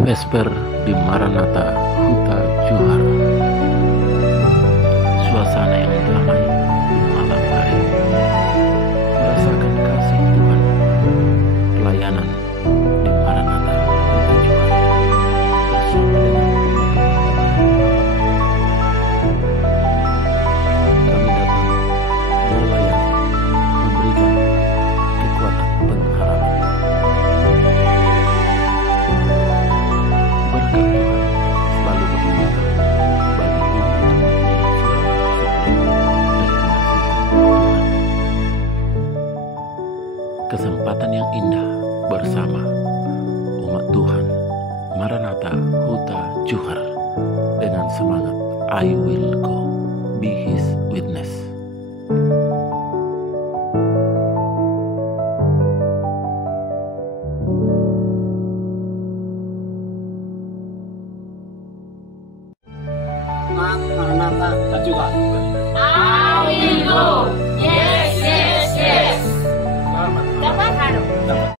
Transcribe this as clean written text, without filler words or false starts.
Vesper di Maranatha Huta Johar. Suasana yang damai di malam hari, merasakan kasih Tuhan. Pelayanan di Maranatha Huta Johar bersama dengan umat Tuhan. Kami datang melayani, memberikan kekuatan pengharapan. Berkat Tuhan selalu berlimpah bagi umat-umatnya yang selalu setia dan mengasihi Tuhan. Kesempatan yang indah bersama umat Tuhan Maranatha Huta Johar dengan semangat I will go, be his witness. Maranatha Huta Johar. I will go.